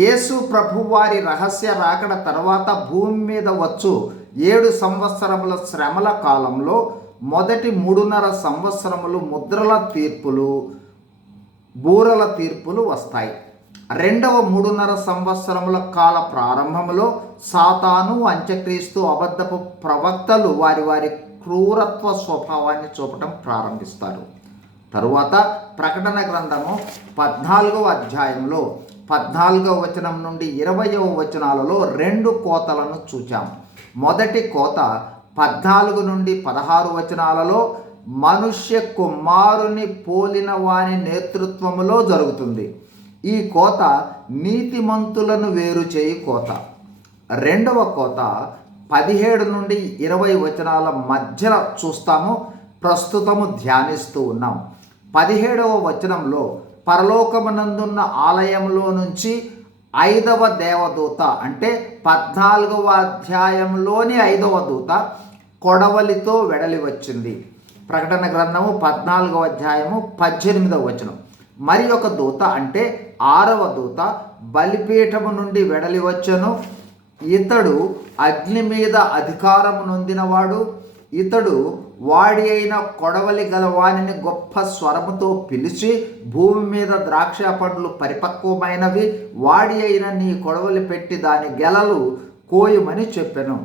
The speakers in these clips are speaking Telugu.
యేసు ప్రభు వారి రహస్య రాకడ తర్వాత భూమి మీద వచ్చు 7 సంవత్సరముల శ్రమల కాలంలో మొదటి 3.5 సంవత్సరములు ముద్రల తీర్పులు, బూరల తీర్పులు వస్తాయి. రెండవ 3.5 సంవత్సరముల కాల ప్రారంభంలో సాతాను, అంత్యక్రీస్తు, అబద్ధపు ప్రవక్తలు వారి వారి క్రూరత్వ స్వభావాన్ని చూపటం ప్రారంభిస్తారు. తరువాత ప్రకటన గ్రంథము 14వ అధ్యాయంలో 14వ వచనం నుండి 20వ వచనాలలో 2 కోతలను చూచాం. మొదటి కోత 14 నుండి 16 వచనాలలో మనుష్య కుమారుని పోలిన వాని నేతృత్వములో జరుగుతుంది. ఈ కోత నీతిమంతులను వేరు చేయి కోత. రెండవ కోత 17 నుండి 20 వచనాల మధ్యలో చూస్తాము, ప్రస్తుతము ధ్యానిస్తూ ఉన్నాం. 17వ వచనంలో పరలోకమునందున్న ఆలయంలో నుంచి 5వ దేవదూత అంటే 14వ అధ్యాయంలోని 5వ దూత కొడవలితో వెడలి వచ్చింది. ప్రకటన గ్రంథము 14వ అధ్యాయము 18వ వచనం. మరి ఒక దూత అంటే 6వ దూత బలిపీఠము నుండి వెడలి వచ్చెను. ఇతడు అగ్ని మీద అధికారము నొందినవాడు. ఇతడు వాడి అయిన కొడవలి గలవానిని గొప్ప స్వరముతో పిలిచి, భూమి మీద ద్రాక్ష పండ్లు పరిపక్వమైనవి, వాడి అయిన నీ కొడవలి పెట్టి దాని గెలలు కోయమని చెప్పెను.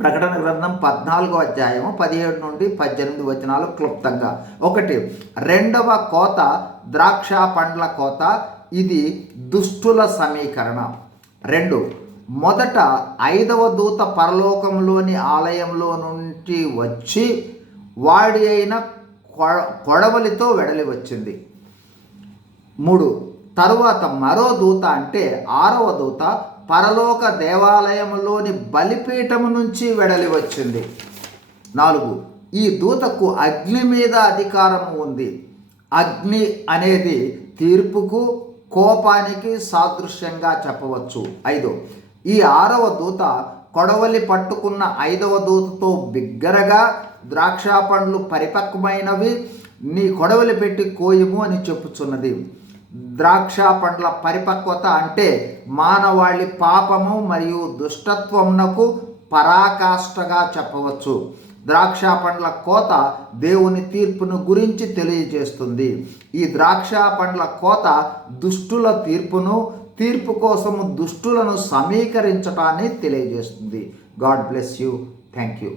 ప్రకటన గ్రంథం 14వ అధ్యాయము 17 నుండి 18 వచనాలు క్లుప్తంగా. 1. రెండవ కోత ద్రాక్ష పండ్ల కోత. ఇది దుష్టుల సమీకరణ. 2. మొదట 5వ దూత పరలోకంలోని ఆలయంలో నుండి వచ్చి వాడి అయిన కొడవలితో వెడలి వచ్చింది. 3. తరువాత మరో దూత అంటే 6వ దూత పరలోక దేవాలయంలోని బలిపీఠము నుంచి వెడలి వచ్చింది. 4. ఈ దూతకు అగ్ని మీద అధికారము ఉంది. అగ్ని అనేది తీర్పుకు, కోపానికి సాదృశ్యంగా చెప్పవచ్చు. 5. ఈ 6వ దూత కొడవలి పట్టుకున్న 5వ దూతతో బిగ్గరగా, ద్రాక్ష పండ్లు పరిపక్వమైనవి, నీ కొడవలి పెట్టి కోయము అని చెప్పుచున్నది. ద్రాక్ష పండ్ల పరిపక్వత అంటే మానవాళి పాపము మరియు దుష్టత్వమునకు పరాకాష్ఠగా చెప్పవచ్చు. ద్రాక్ష పండ్ల కోత దేవుని తీర్పును గురించి తెలియజేస్తుంది. ఈ ద్రాక్ష పండ్ల కోత దుష్టుల తీర్పును, తీర్పు కోసము దుష్టులను సమీకరించటాన్ని తెలియజేస్తుంది. God bless you. Thank you.